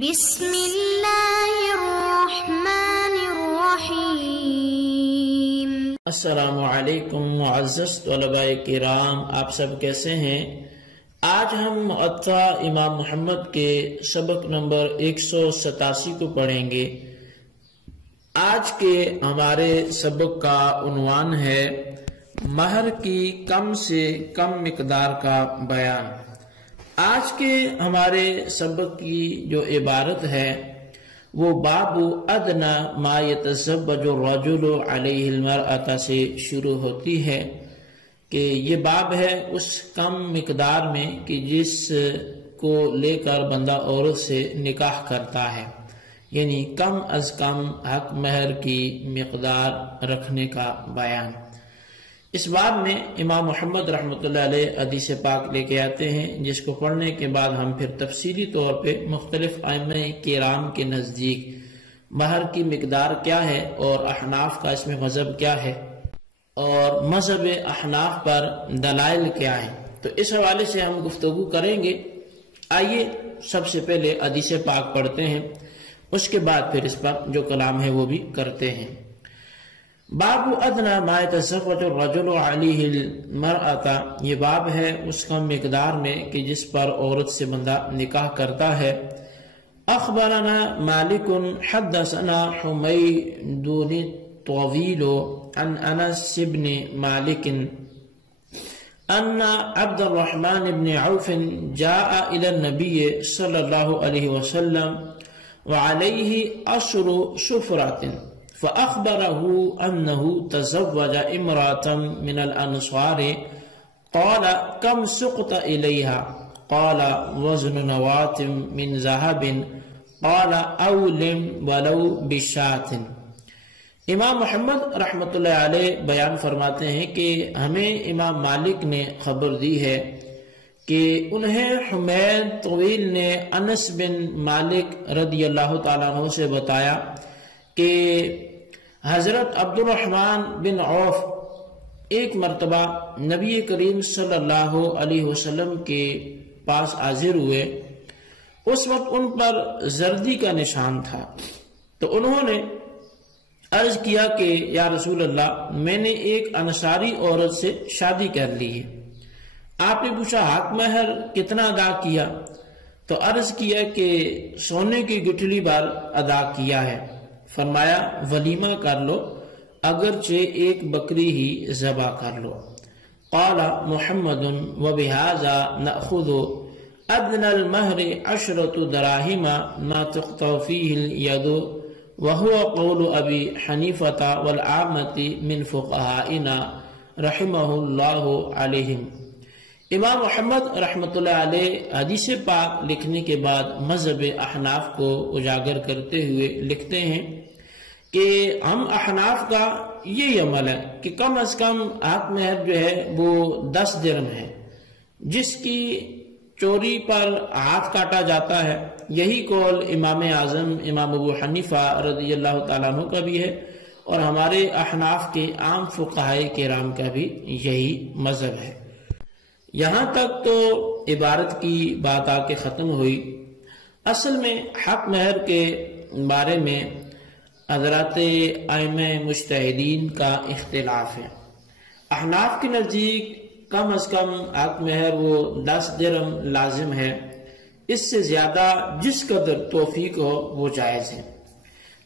بسم اللہ الرحمن الرحیم۔ السلام علیکم معزز طلباء کرام، آپ سب کیسے ہیں؟ آج ہم معطا امام محمد کے سبق نمبر 187 کو پڑھیں گے۔ آج کے ہمارے سبق کا عنوان ہے مہر کی کم سے کم مقدار کا بیان۔ آج کے ہمارے سبق کی جو عبارت ہے وہ باب ادنا ما یتزوج الرجل علیہ المرأة سے شروع ہوتی ہے کہ یہ باب ہے اس کم مقدار میں کہ جس کو لے کر بندہ عورت سے نکاح کرتا ہے، یعنی کم از کم حق مہر کی مقدار رکھنے کا بیان۔ اس باب میں امام محمد رحمۃ اللہ علیہ حدیث پاک لے کے آتے ہیں، جس کو پڑھنے کے بعد ہم پھر تفصیلی طور پہ مختلف ائمہ کرام کے نزدیک مہر کی مقدار کیا ہے اور احناف کا اس میں مذہب کیا ہے اور مذہب احناف پر دلائل کیا ہے، تو اس حوالے سے ہم گفتگو کریں گے۔ آئیے سب سے پہلے حدیث پاک پڑھتے ہیں، اس کے بعد پھر اس پر جو کلام ہے وہ بھی کرتے ہیں۔ باب ادنا ما یتزوج الرجل علیہ المرأة، یہ باب ہے اس کم مقدار میں کہ جس پر عورت سے بندہ نکاح کرتا ہے۔ اخبرنا مالک حدثنا حمید الطویل عن انس بن مالک ان عبد الرحمن بن عوف جاء الى النبي صلی اللہ علیہ وسلم وعلیہ عشر شفرات فأخبره أنه تزوج امرأة من الأنصار، قال كم سقط إليها؟ قال وزن نواة من ذهب، قال أولم ولو بشاة۔ امام محمد رحمۃ اللہ علیہ بیان فرماتے ہیں کہ ہمیں امام مالک نے خبر دی ہے کہ انہیں حمید طویل نے انس بن مالک رضی اللہ تعالیٰ عنہ سے بتایا کہ حضرت عبد الرحمن بن عوف ایک مرتبہ نبی کریم صلی اللہ علیہ وسلم کے پاس حاضر ہوئے۔ اس وقت ان پر زردی کا نشان تھا، تو انہوں نے عرض کیا کہ یا رسول اللہ، میں نے ایک انصاری عورت سے شادی کر لی ہے۔ آپ نے پوچھا حق مہر کتنا ادا کیا؟ تو عرض کیا کہ سونے کی گٹھلی بھر ادا کیا ہے۔ فرمایا ولیمہ کر لو، اگرچہ ایک بکری ہی ذبح کر لو۔ قال محمد وبہذا نأخذ ادنى المہر 10 دراہم ما تقطع فیہ الید وهو قول ابی حنیفۃ والعامۃ من فقہائنا رحمہ اللہ علیہم۔ امام محمد رحمۃ اللہ علیہ حدیث پاک لکھنے کے بعد مذہب احناف کو اجاگر کرتے ہوئے لکھتے ہیں کہ ہم احناف کا یہی عمل ہے کہ کم از کم حق مہر جو ہے وہ 10 درہم ہے، جس کی چوری پر ہاتھ کاٹا جاتا ہے۔ یہی قول امام اعظم امام ابو حنیفہ رضی اللہ تعالیٰ عنہ کا بھی ہے، اور ہمارے احناف کے عام فقہائے کرام کا بھی یہی مذہب ہے۔ یہاں تک تو عبارت کی بات آ کے ختم ہوئی۔ اصل میں حق مہر کے بارے میں حضرات ائمہ مجتہدین کا اختلاف ہے۔ احناف کے نزدیک کم از کم حق مہر وہ 10 درہم لازم ہے، اس سے زیادہ جس قدر توفیق ہو وہ جائز ہے،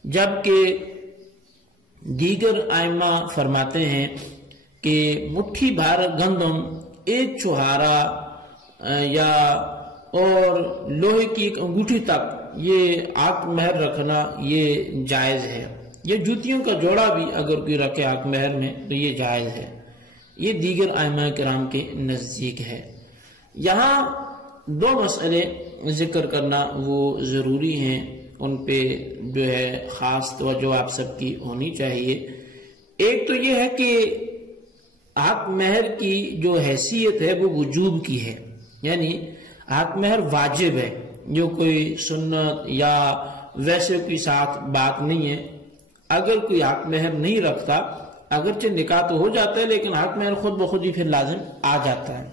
جبکہ دیگر ائمہ فرماتے ہیں کہ مٹھی بھر گندم، ایک چوہارا یا اور لوہے کی ایک انگوٹھی تک یہ حق مہر رکھنا یہ جائز ہے۔ یہ جوتیوں کا جوڑا بھی اگر کوئی رکھے حق مہر میں تو یہ جائز ہے، یہ دیگر ائمہ کرام کے نزدیک ہے۔ یہاں 2 مسئلے ذکر کرنا وہ ضروری ہیں، ان پہ جو ہے خاص توجہ آپ سب کی ہونی چاہیے۔ ایک تو یہ ہے کہ حق مہر کی جو حیثیت ہے وہ وجوب کی ہے، یعنی حق مہر واجب ہے، جو کوئی سنت یا ویسے کوئی ساتھ بات نہیں ہے۔ اگر کوئی حق مہر نہیں رکھتا، اگرچہ نکاح تو ہو جاتا ہے لیکن حق مہر خود بخود ہی پھر لازم آ جاتا ہے۔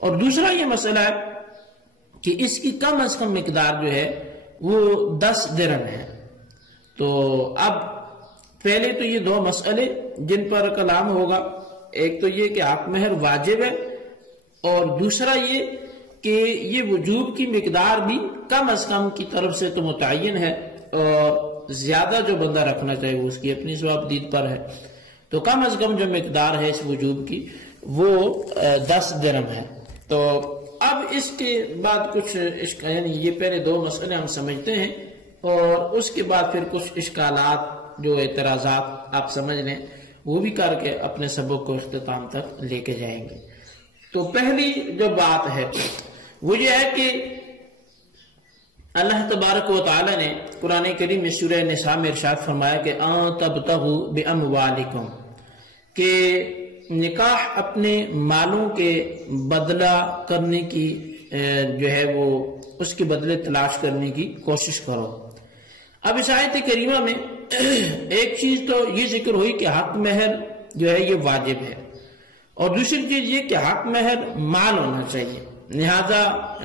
اور دوسرا یہ مسئلہ ہے کہ اس کی کم از کم مقدار جو ہے وہ 10 درہم ہے۔ تو اب پہلے تو یہ دو مسئلے جن پر کلام ہوگا، ایک تو یہ کہ حق مہر واجب ہے، اور دوسرا یہ کہ یہ وجوب کی مقدار بھی کم از کم کی طرف سے تو متعین ہے، اور زیادہ جو بندہ رکھنا چاہے وہ اس کی اپنی ثوابدید پر ہے۔ تو کم از کم جو مقدار ہے اس وجوب کی وہ 10 درہم ہے۔ تو اب اس کے بعد کچھ یعنی یہ پہلے دو مسئلے ہم سمجھتے ہیں، اور اس کے بعد پھر کچھ اشکالات جو اعتراضات آپ سمجھ لیں وہ بھی کر کے اپنے سبق کو اختتام تک لے کے جائیں گے۔ تو پہلی جو بات ہے وہ یہ ہے کہ اللہ تبارک و تعالی نے قرآن کریم میں سورہ نساء میں ارشاد فرمایا کہ ان تبتغوا باموالکم، کہ نکاح اپنے مالوں کے بدلہ کرنے کی جو ہے وہ اس کے بدلے تلاش کرنے کی کوشش کرو۔ اب اس آیت کریمہ میں ایک چیز تو یہ ذکر ہوئی کہ حق مہر جو ہے یہ واجب ہے، اور دوسری چیز یہ کہ حق مہر مال ہونا چاہیے، لہذا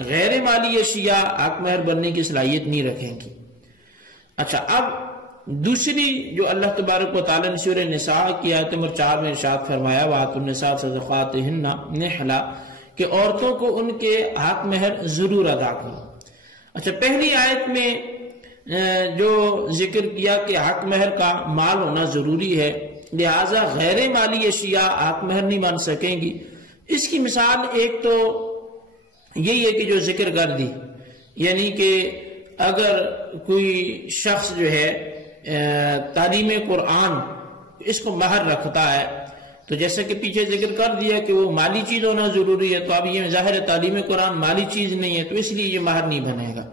غیر مالی اشیاء حق مہر بننے کی صلاحیت نہیں رکھیں گی۔ اچھا، اب دوسری جو اللہ تبارک و تعالیٰ نے سورہ نساء کی آیت نمبر 4 میں ارشاد فرمایا وَآتُوا النِّسَاءَ صَدَقَاتِهِنَّ نِحْلًا، کہ عورتوں کو ان کے حق مہر ضرور ادا کرو۔ اچھا، پہلی آیت میں جو ذکر کیا کہ حق مہر کا مال ہونا ضروری ہے، لہذا غیر مالی اشیاء حق مہر نہیں بن سکیں گی۔ اس کی مثال ایک تو یہی ہے کہ جو ذکر کر دی، یعنی کہ اگر کوئی شخص جو ہے تعلیم قرآن اس کو مہر رکھتا ہے، تو جیسا کہ پیچھے ذکر کر دیا کہ وہ مالی چیز ہونا ضروری ہے، تو اب یہ ظاہر ہے تعلیم قرآن مالی چیز نہیں ہے، تو اس لیے یہ مہر نہیں بنے گا۔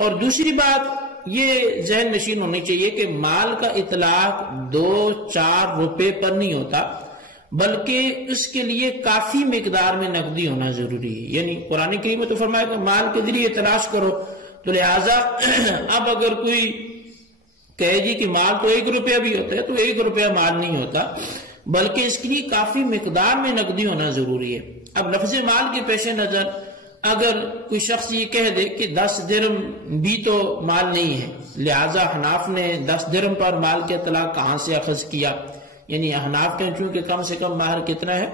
اور دوسری بات یہ ذہن نشین ہونی چاہیے کہ مال کا اطلاق 2-4 روپے پر نہیں ہوتا، بلکہ اس کے لیے کافی مقدار میں نقدی ہونا ضروری ہے۔ یعنی قرآن کریم میں تو فرمایا کہ مال کے ذریعے تلاش کرو، تو لہٰذا اب اگر کوئی کہے جی کہ مال تو 1 روپیہ بھی ہوتا ہے، تو 1 روپیہ مال نہیں ہوتا، بلکہ اس کے لیے کافی مقدار میں نقدی ہونا ضروری ہے۔ اب لفظ مال کے پیش نظر اگر کوئی شخص یہ کہہ دے کہ 10 درہم بھی تو مال نہیں ہے، لہٰذا احناف نے 10 درہم پر مال کے اطلاق کہاں سے اخذ کیا؟ یعنی احناف کے چونکہ کم سے کم مہر کتنا ہے؟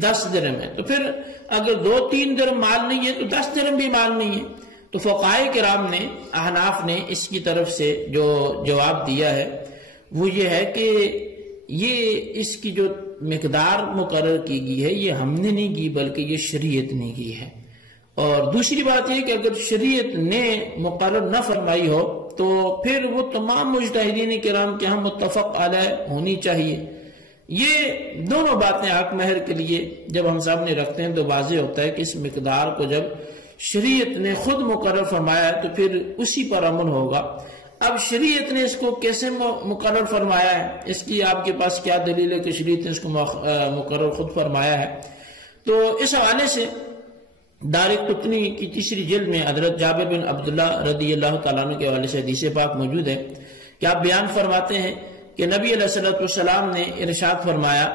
10 درہم ہے، تو پھر اگر 2-3 درہم مال نہیں ہے تو 10 درہم بھی مال نہیں ہے۔ تو فقہائے کرام نے احناف نے اس کی طرف سے جو جواب دیا ہے وہ یہ ہے کہ یہ اس کی جو مقدار مقرر کی گئی ہے یہ ہم نے نہیں کی، بلکہ یہ شریعت نے کی ہے۔ اور دوسری بات یہ کہ اگر شریعت نے مقرر نہ فرمائی ہو تو پھر وہ تمام مجتہدین کرام کے ہم متفق علیہ ہونی چاہیے۔ یہ دونوں باتیں حق مہر کے لیے جب ہم سامنے رکھتے ہیں تو واضح ہوتا ہے کہ اس مقدار کو جب شریعت نے خود مقرر فرمایا ہے تو پھر اسی پر عمل ہوگا۔ اب شریعت نے اس کو کیسے مقرر فرمایا ہے، اس کی آپ کے پاس کیا دلیل ہے کہ شریعت نے اس کو مقرر خود فرمایا ہے؟ تو اس حوالے سے دارقطنی کی 3 جلد میں حضرت جابر بن عبداللہ رضی اللہ تعالیٰ عنہ کے حوالے سے حدیث پاک موجود ہے کہ آپ بیان فرماتے ہیں کہ نبی علیہ السلام نے ارشاد فرمایا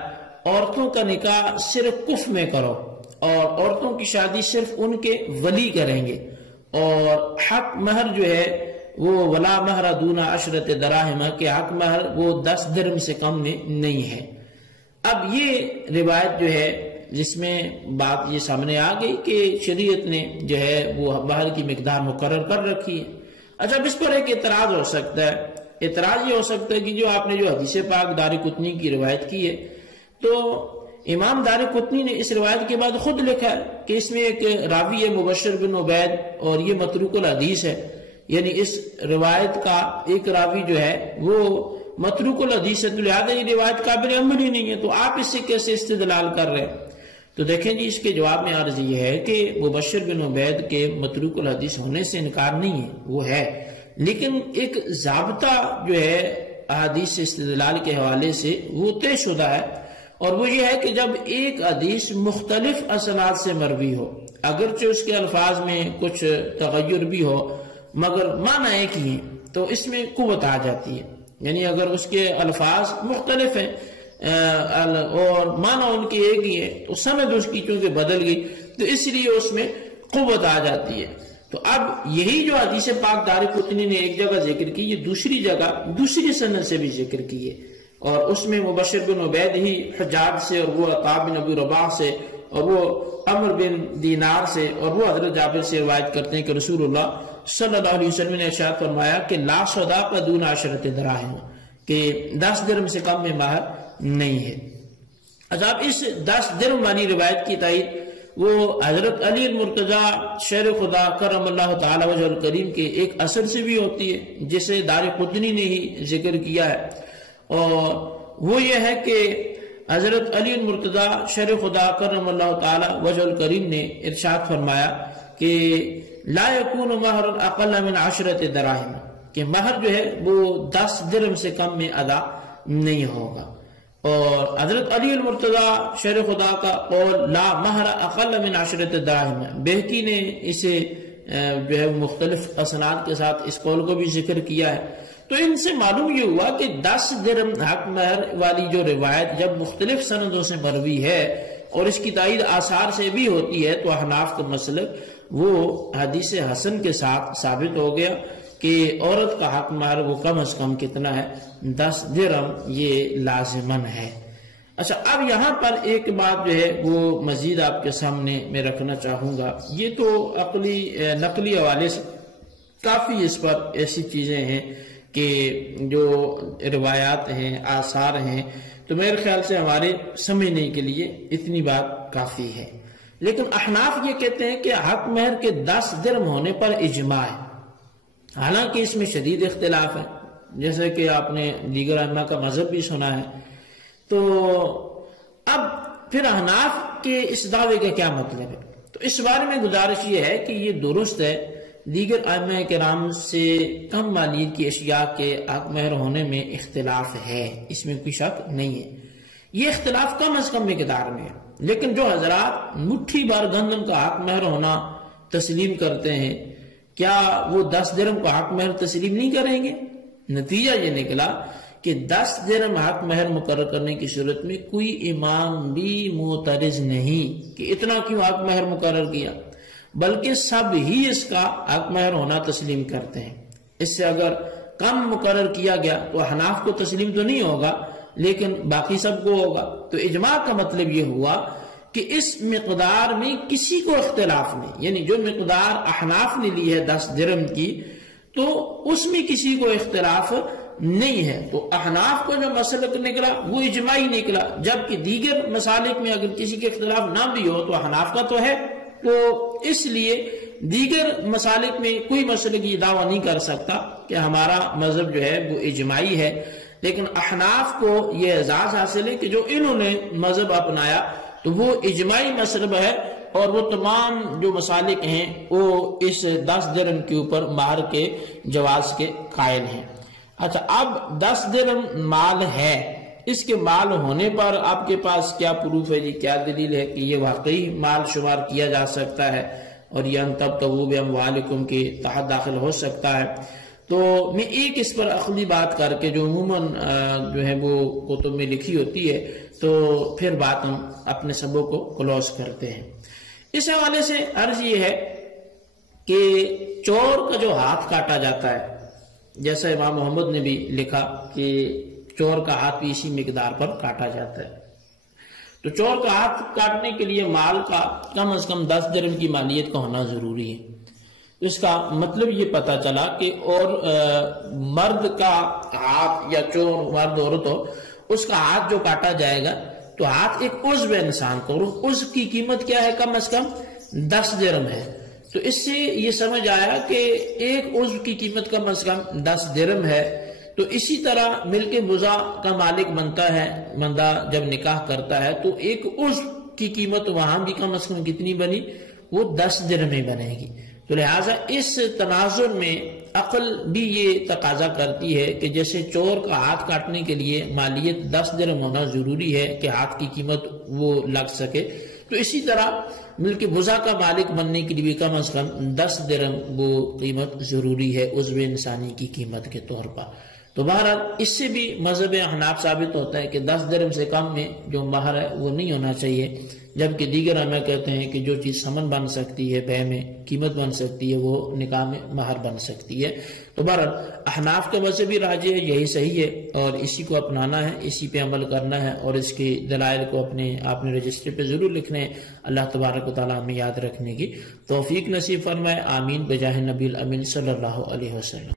عورتوں کا نکاح صرف کف میں کرو، اور عورتوں کی شادی صرف ان کے ولی کریں گے، اور حق مہر جو ہے وہ ولا مہر دون 10 دراہم کہ حق مہر وہ 10 درہم سے کم میں نہیں ہے۔ اب یہ روایت جو ہے جس میں بات یہ سامنے آ گئی کہ شریعت نے جو ہے وہ مہر کی مقدار مقرر کر رکھی ہے۔ اچھا، اب اس پر ایک اعتراض ہو سکتا ہے، اعتراض یہ ہو سکتا ہے کہ جو آپ نے جو حدیث پاک دارقطنی کی روایت کی ہے، تو امام دارقطنی نے اس روایت کے بعد خود لکھا ہے کہ اس میں ایک راوی ہے مبشر بن عبید اور یہ متروک الحدیث ہے، یعنی اس روایت کا ایک راوی جو ہے وہ متروک الحدیث ہے، تو لہٰذا یہ روایت قابل عمل ہی نہیں ہے، تو آپ اس سے کیسے استدلال کر رہے ہیں؟ تو دیکھیں جی، اس کے جواب میں عرض یہ ہے کہ مبشر بن عبید کے متروک الحدیث ہونے سے انکار نہیں ہے، وہ ہے، لیکن ایک ضابطہ جو ہے احادیث سے استدلال کے حوالے سے وہ طے شدہ ہے، اور وہ یہ ہے کہ جب ایک حدیث مختلف اسناد سے مروی ہو، اگرچہ اس کے الفاظ میں کچھ تغیر بھی ہو مگر معنی ایک ہی ہے، تو اس میں قوت آ جاتی ہے۔ یعنی اگر اس کے الفاظ مختلف ہیں اور معنی ان کی ایک ہی ہے تو سند اس کی چونکہ بدل گئی تو اس لیے اس میں قوت آ جاتی ہے۔ تو اب یہی جو حدیث پاک دارقطنی نے ایک جگہ ذکر کی، یہ دوسری جگہ دوسری سند سے بھی ذکر کی ہے، اور اس میں مبشر بن عبید ہی حجاج سے، اور وہ عطا بن ابی رباح سے، اور وہ عمر بن دینار سے، اور وہ حضرت جابر سے روایت کرتے ہیں کہ رسول اللہ صلی اللہ علیہ وسلم نے ارشاد فرمایا کہ لا صداق دون 10 دراہم، کہ 10 درہم سے کم میں مہر نہیں ہے۔ اچھا، اب اس 10 درہم والی روایت کی تائید وہ حضرت علی المرتضیٰ شیر خدا کرم اللہ تعالی وجہ الکریم کے ایک اثر سے بھی ہوتی ہے، جسے دارقطنی نے ہی ذکر کیا ہے، اور وہ یہ ہے کہ حضرت علی المرتضیٰ شیر خدا کرم اللہ تعالی وجہ الکریم نے ارشاد فرمایا کہ لا یکون مہر اقل من 10 دراہم، کہ مہر جو ہے وہ 10 درہم سے کم میں ادا نہیں ہوگا۔ اور حضرت علی المرتضیٰ شیر خدا کا قول لا مہر اقل من 10 دراہم، بہقی نے اسے جو ہے مختلف اسناد کے ساتھ اس قول کو بھی ذکر کیا ہے۔ تو ان سے معلوم یہ ہوا کہ 10 درہم حق مہر والی جو روایت جب مختلف سندوں سے مروی ہے اور اس کی تائید آثار سے بھی ہوتی ہے، تو احناف کا مسلک وہ حدیث حسن کے ساتھ ثابت ہو گیا کہ عورت کا حق مہر وہ کم از کم کتنا ہے، 10 درہم، یہ لازماً ہے۔ اچھا، اب یہاں پر ایک بات جو ہے وہ مزید آپ کے سامنے میں رکھنا چاہوں گا، یہ تو نقلی حوالے سے کافی اس پر ایسی چیزیں ہیں کہ جو روایات ہیں، آثار ہیں، تو میرے خیال سے ہمارے سمجھنے کے لیے اتنی بات کافی ہے۔ لیکن احناف یہ کہتے ہیں کہ حق مہر کے 10 درہم ہونے پر اجماع ہے، حالانکہ اس میں شدید اختلاف ہے، جیسے کہ آپ نے دیگر ائمہ کا مذہب بھی سنا ہے۔ تو اب پھر احناف کے اس دعوے کا کیا مطلب ہے؟ تو اس بارے میں گزارش یہ ہے کہ یہ درست ہے، دیگر ائمہ کرام سے کم مالیت کی اشیاء کے حق مہر ہونے میں اختلاف ہے، اس میں کوئی شک نہیں ہے، یہ اختلاف کم از کم مقدار میں ہے۔ لیکن جو حضرات مٹھی بھر گندم کا حق مہر ہونا تسلیم کرتے ہیں، کیا وہ 10 درہم کو حق مہر تسلیم نہیں کریں گے؟ نتیجہ یہ نکلا کہ 10 درہم حق مہر مقرر کرنے کی صورت میں کوئی امام بھی معترض نہیں کہ اتنا کیوں حق مہر مقرر کیا، بلکہ سب ہی اس کا حق مہر ہونا تسلیم کرتے ہیں۔ اس سے اگر کم مقرر کیا گیا تو احناف کو تسلیم تو نہیں ہوگا، لیکن باقی سب کو ہوگا۔ تو اجماع کا مطلب یہ ہوا کہ اس مقدار میں کسی کو اختلاف نہیں، یعنی جو مقدار احناف نے لی ہے 10 درہم کی، تو اس میں کسی کو اختلاف نہیں ہے۔ تو احناف کو جو مسلک نکلا وہ اجماعی نکلا، جبکہ دیگر مسالک میں اگر کسی کے اختلاف نہ بھی ہو تو احناف کا تو ہے۔ تو اس لیے دیگر مسالک میں کوئی مسلک یہ دعویٰ نہیں کر سکتا کہ ہمارا مذہب جو ہے وہ اجماعی ہے، لیکن احناف کو یہ اعزاز حاصل ہے کہ جو انہوں نے مذہب اپنایا تو وہ اجماعی مذہب ہے، اور وہ تمام جو مسالک ہیں وہ اس 10 درہم کے اوپر مہر کے جواز کے قائل ہیں۔ اچھا، اب 10 درہم مال ہے، اس کے مال ہونے پر آپ کے پاس کیا پروف ہے، یہ کیا دلیل ہے کہ یہ واقعی مال شمار کیا جا سکتا ہے اور یہ ان تبتغوا باموالکم کے تحت داخل ہو سکتا ہے؟ تو میں ایک اس پر عقلی بات کر کے جو عموماً جو ہے وہ کتب میں لکھی ہوتی ہے، تو پھر بات ہم اپنے سبوں کو کلوز کرتے ہیں۔ اس حوالے سے عرض یہ ہے کہ چور کا جو ہاتھ کاٹا جاتا ہے، جیسا امام محمد نے بھی لکھا کہ چور کا ہاتھ بھی اسی مقدار پر کاٹا جاتا ہے، تو چور کا ہاتھ کاٹنے کے لیے مال کا کم از کم 10 درہم کی مالیت کا ہونا ضروری ہے۔ اس کا مطلب یہ پتا چلا کہ اور مرد کا ہاتھ یا چور مرد عورت ہو، اس کا ہاتھ جو کاٹا جائے گا تو ہاتھ ایک عضو انسان کو، اس کی قیمت کیا ہے؟ کم از کم 10 درہم ہے۔ تو اس سے یہ سمجھ آیا کہ ایک عضو کی قیمت کم از کم 10 درہم ہے۔ تو اسی طرح ملک بضع کا مالک بنتا ہے، بندہ جب نکاح کرتا ہے تو ایک عضو کی قیمت وہاں بھی کم از کم کتنی بنی؟ وہ 10 درہم ہی بنے گی۔ تو لہٰذا اس تناظر میں عقل بھی یہ تقاضا کرتی ہے کہ جیسے چور کا ہاتھ کاٹنے کے لیے مالیت 10 درہم ہونا ضروری ہے کہ ہاتھ کی قیمت وہ لگ سکے، تو اسی طرح ملک بضع کا مالک بننے کے لیے بھی کم از کم 10 درہم وہ قیمت ضروری ہے عضو انسانی کی قیمت کے طور پر۔ تو بہرحال اس سے بھی مذہب احناف ثابت ہوتا ہے کہ 10 درہم سے کم میں جو مہر ہے وہ نہیں ہونا چاہیے، جبکہ دیگر علماء کہتے ہیں کہ جو چیز ثمن بن سکتی ہے، بے میں قیمت بن سکتی ہے، وہ نکاح میں مہر بن سکتی ہے۔ تو بہرحال احناف کا مذہب بھی راجح ہے، یہی صحیح ہے، اور اسی کو اپنانا ہے، اسی پہ عمل کرنا ہے، اور اس کے دلائل کو آپ نے رجسٹر پہ ضرور لکھنے ہیں۔ اللہ تبارک و تعالیٰ ہمیں یاد رکھنے کی توفیق نصیب فرمائے، آمین بجاہ نبی الامین صلی اللہ علیہ وسلم۔